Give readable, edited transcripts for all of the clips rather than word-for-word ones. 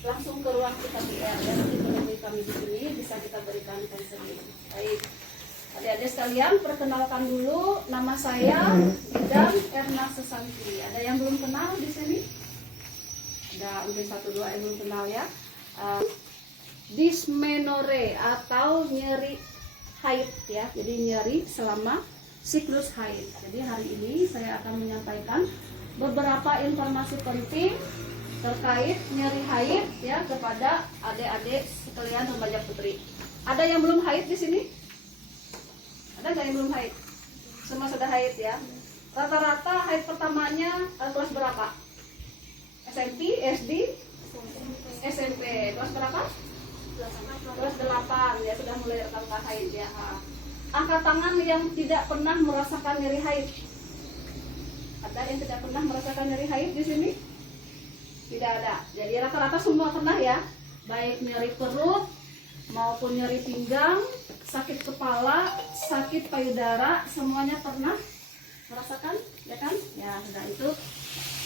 langsung ke ruang IKPR ya, nanti menemui kami di sini bisa kita berikan konseling. Baik, adik-adik sekalian, perkenalkan dulu, nama saya Bidan Erna Sesanti. Ada yang belum kenal di sini? Ada mungkin 1-2 yang belum kenal ya. Dysmenorrhea atau nyeri haid ya, jadi nyeri selama siklus haid. Jadi hari ini saya akan menyampaikan beberapa informasi penting terkait nyeri haid ya kepada adik-adik sekalian remaja putri. Ada yang belum haid di sini? Ada nggak yang belum haid? Semua sudah haid ya. Rata-rata haid pertamanya kelas berapa? SMP, SD, SMP. Kelas berapa? Kelas 8 ya, sudah mulai rata-rata haid ya. Angkat tangan yang tidak pernah merasakan nyeri haid. Ada yang tidak pernah merasakan nyeri haid di sini? Tidak ada. Jadi rata-rata semua pernah ya, baik nyeri perut maupun nyeri pinggang, sakit kepala, sakit payudara, semuanya pernah merasakan, ya kan? Ya, sudah, itu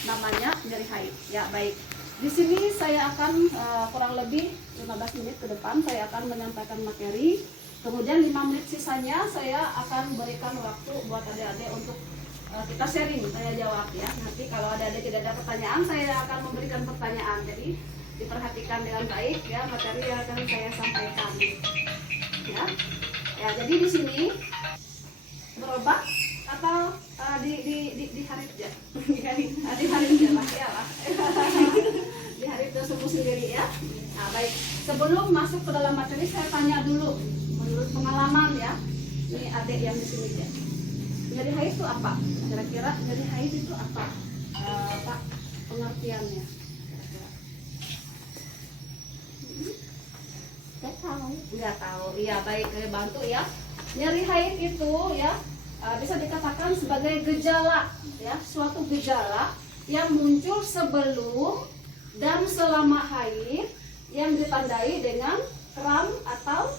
namanya nyeri haid. Ya, baik. Di sini saya akan kurang lebih 15 menit ke depan saya akan menyampaikan materi. Kemudian 5 menit sisanya saya akan berikan waktu buat adik-adik untuk kita sharing, saya jawab ya. Nanti kalau adik-adik tidak ada pertanyaan, saya akan memberikan pertanyaan. Jadi diperhatikan dengan baik ya materi yang akan saya sampaikan. Ya, ya, jadi di sini berobat atau di hari aja, di hari aja lah ya lah. Di hari itu sembuh sendiri ya. Nah, baik, sebelum masuk ke dalam materi saya tanya dulu menurut pengalaman ya. Ini adik yang di sini ya. Nyeri haid itu apa? Kira-kira nyeri haid itu apa? Pak, pengertiannya kira-kira? Nggak tahu. Iya, baik, bantu ya. Nyeri haid itu ya bisa dikatakan sebagai gejala ya, suatu gejala yang muncul sebelum dan selama haid yang ditandai dengan kram atau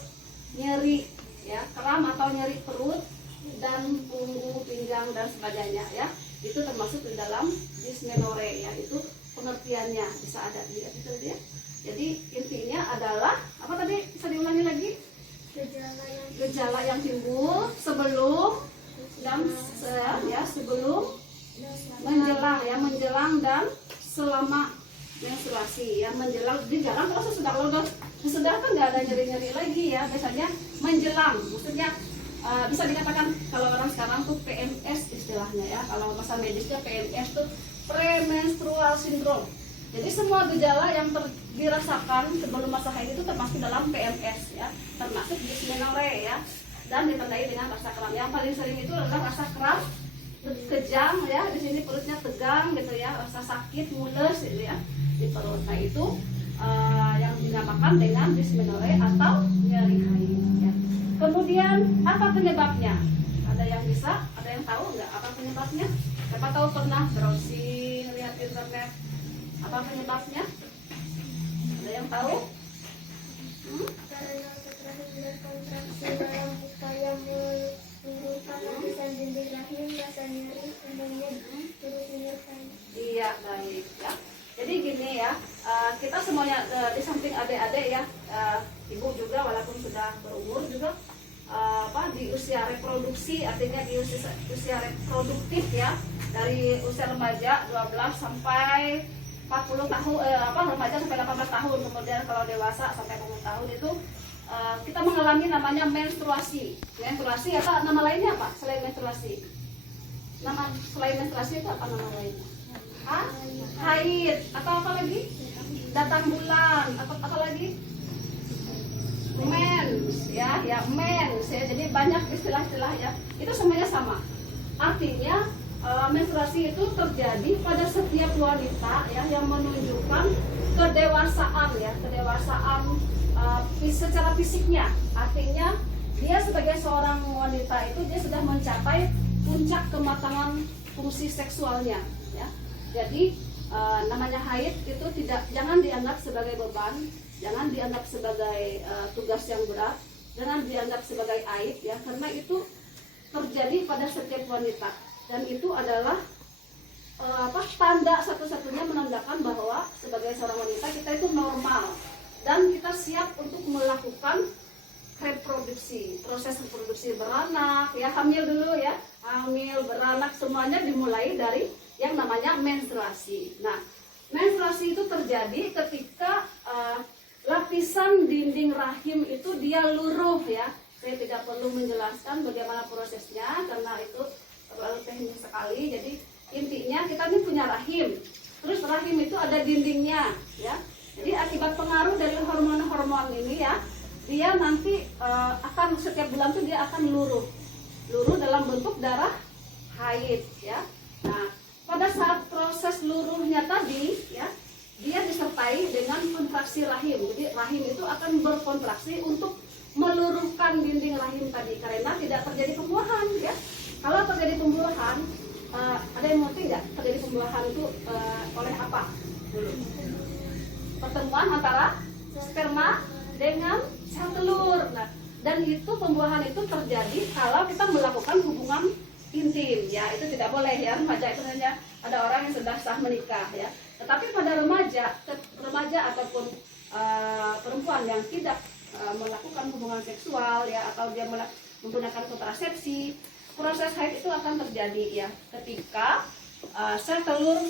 nyeri ya, kram atau nyeri perut dan punggung, pinggang dan sebagainya ya. Itu termasuk di dalam dysmenorrhea ya, itu pengertiannya bisa ada dilihat itu ya. Jadi intinya adalah apa tadi, bisa diulangi lagi? Gejala yang timbul sebelum dan sebelum menjelang ya, menjelang dan selama menstruasi ya, menjelang kalau sesudah kan nggak ada nyeri-nyeri lagi ya, biasanya menjelang, maksudnya bisa dikatakan kalau orang sekarang tuh PMS istilahnya ya, kalau masa medisnya PMS tuh premenstrual syndrome. Jadi semua gejala yang dirasakan sebelum masa haid itu termasuk dalam PMS ya, termasuk dysmenorrhea ya, dan ditandai dengan rasa kram. Yang paling sering itu adalah rasa kram, kejang ya, di sini perutnya tegang gitu ya, rasa sakit, mules gitu ya di perut. Nah itu yang dinamakan dengan dysmenorrhea atau nyeri haid ya. Kemudian apa penyebabnya? Ada yang bisa, ada yang tahu nggak apa penyebabnya? Siapa tahu pernah browsing, lihat internet, apa penyebabnya? Ada yang tahu? Karena keterlaluan kontraksi dalam upaya menurunkan lapisan dinding rahim, rasa nyeri, umumnya turut menyertai. Iya, baik ya. Jadi gini ya, kita semuanya di samping adik-adik ya, ibu juga walaupun sudah berumur juga di usia reproduksi, artinya di usia reproduktif ya, dari usia remaja 12 sampai 40 tahun, remaja sampai 18 tahun, kemudian kalau dewasa sampai 40 tahun itu kita mengalami namanya menstruasi. Menstruasi apa nama lainnya apa? Selain menstruasi. Selain menstruasi itu apa nama lainnya? Haid atau apa lagi? Datang bulan atau apa lagi? Mens ya, mens ya. Jadi banyak istilah-istilah ya. Itu semuanya sama. Artinya menstruasi itu terjadi pada setiap wanita ya, yang menunjukkan kedewasaan ya, secara fisiknya. Artinya dia sebagai seorang wanita itu dia sudah mencapai puncak kematangan fungsi seksualnya ya. Jadi namanya haid itu jangan dianggap sebagai beban, jangan dianggap sebagai tugas yang berat, jangan dianggap sebagai aib ya, karena itu terjadi pada setiap wanita dan itu adalah tanda satu-satunya menandakan bahwa sebagai seorang wanita kita itu normal dan kita siap untuk melakukan reproduksi, proses reproduksi beranak, ya hamil dulu ya, hamil, beranak, semuanya dimulai dari yang namanya menstruasi. Nah, menstruasi itu terjadi ketika lapisan dinding rahim itu dia luruh ya. Saya tidak perlu menjelaskan bagaimana prosesnya karena itu terlalu teknis sekali. Jadi intinya kita ini punya rahim, terus rahim itu ada dindingnya ya. Jadi akibat pengaruh dari hormon-hormon ini ya, dia nanti akan setiap bulan tuh dia akan luruh dalam bentuk darah haid ya. Nah, pada saat proses luruhnya tadi ya, dia disertai dengan kontraksi rahim. Jadi rahim itu akan berkontraksi untuk meluruhkan dinding rahim tadi karena tidak terjadi pembuahan ya. Kalau terjadi pembuahan, ada yang ngerti nggak terjadi pembuahan itu oleh apa dulu? Pertemuan antara sperma dengan sel telur. Nah, dan itu pembuahan itu terjadi kalau kita melakukan hubungan intim ya. Itu tidak boleh ya, remaja itu hanya ada orang yang sudah sah menikah ya. Tetapi pada remaja ataupun perempuan yang tidak melakukan hubungan seksual ya, atau dia menggunakan kontrasepsi, proses haid itu akan terjadi ya ketika sel telur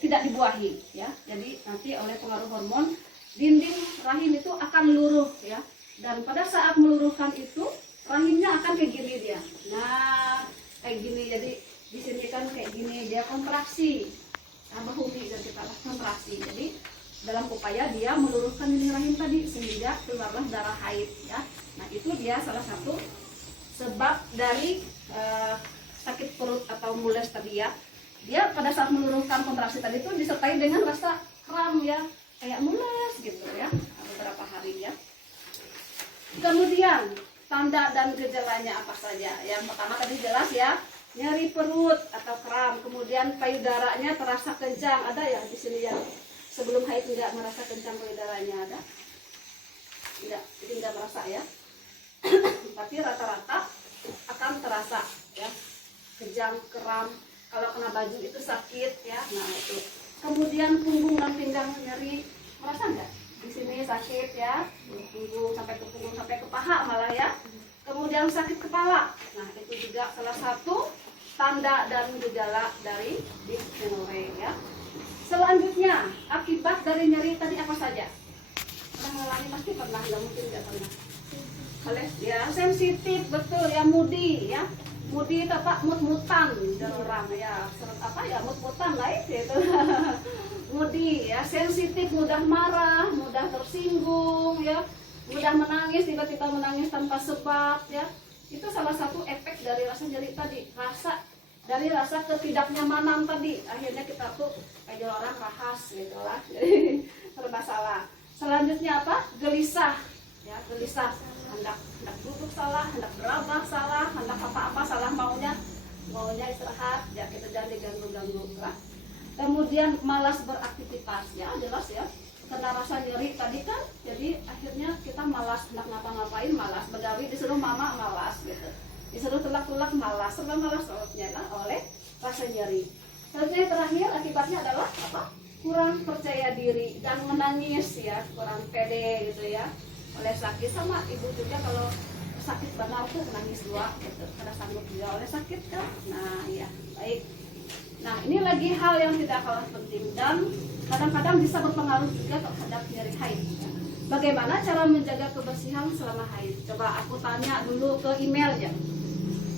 tidak dibuahi ya. Jadi nanti oleh pengaruh hormon dinding rahim itu akan luruh ya, dan pada saat meluruhkan itu rahimnya akan kayak gini dia. Nah, kayak gini. Jadi di sini kan kayak gini, dia kontraksi. Bahumi dan kita kontraksi. Jadi dalam upaya dia meluruhkan dinding rahim tadi sehingga keluarlah darah haid ya. Nah, itu dia salah satu sebab dari sakit perut atau mules tadi ya. Dia pada saat meluruhkan kontraksi tadi itu disertai dengan rasa kram ya, kayak mules gitu ya, beberapa hari ya. Kemudian tanda dan gejalanya apa saja? Yang pertama tadi jelas ya, nyeri perut atau kram, kemudian payudaranya terasa kencang. Ada ya di sini yang sebelum haid tidak merasa kencang payudaranya, ada? Tidak, jadi tidak merasa ya. Tapi rata-rata akan terasa ya, kejang, kram. Kalau kena baju itu sakit ya. Nah itu. Kemudian punggung dan pinggang nyeri, merasa enggak? Di sini sakit ya, punggung sampai ke punggung sampai ke paha malah ya. Kemudian sakit kepala. Nah itu juga salah satu tanda dan gejala dari dysmenorrhea ya. Selanjutnya akibat dari nyeri tadi apa saja? Pernah mengalami? Pasti pernah, nggak mungkin nggak pernah. Oleh ya sensitif betul ya, moody ya. Moody itu apa? Mut-mutan dari orang ya, apa ya, mut-mutan lah itu. Moody ya, sensitif, mudah marah, mudah tersinggung ya, mudah menangis, tiba-tiba menangis tanpa sebab ya. Itu salah satu efek dari rasa nyeri tadi, rasa ketidaknyamanan tadi. Akhirnya kita tuh kayak orang rahas gitu lah, jadi bermasalah. Selanjutnya apa? Gelisah ya, gelisah, hendak duduk salah, hendak berabah salah, hendak apa-apa salah, maunya istirahat ya, kita jangan diganggu-ganggu lah. Kemudian malas beraktivitas ya, jelas ya, karena rasa nyeri tadi kan, jadi akhirnya kita malas, hendak ngapa-ngapain malas, begawi disuruh mama malas gitu, disuruh tulak-tulak malas, serba malas oleh rasa nyeri. Selanjutnya terakhir akibatnya adalah apa? Kurang percaya diri dan menangis ya, kurang pede gitu ya, oleh sakit. Sama ibu juga kalau sakit benar tuh menangis dua gitu, karena sanggup juga oleh sakit kan. Nah ya baik. Nah ini lagi hal yang tidak kalah penting dan kadang-kadang bisa berpengaruh juga terhadap nyeri haid ya. Bagaimana cara menjaga kebersihan selama haid? Coba aku tanya dulu ke email ya.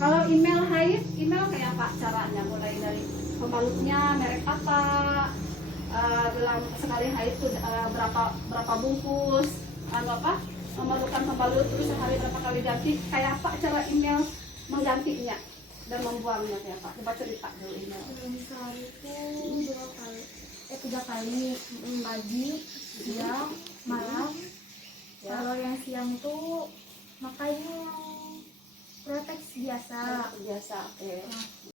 Kalau email haid, email kayak apa caranya? Mulai dari pembalutnya merek apa, dalam sekali haid itu berapa bungkus, memerlukan pembalut, terus sehari berapa kali ganti, kayak apa cara email menggantinya dan membuangnya kayak apa? Coba cerita dulu email. Sehari itu 3 kali, pagi, siang, malam. Ya. Kalau yang siang itu makanya yang proteksi biasa. Biasa, oke.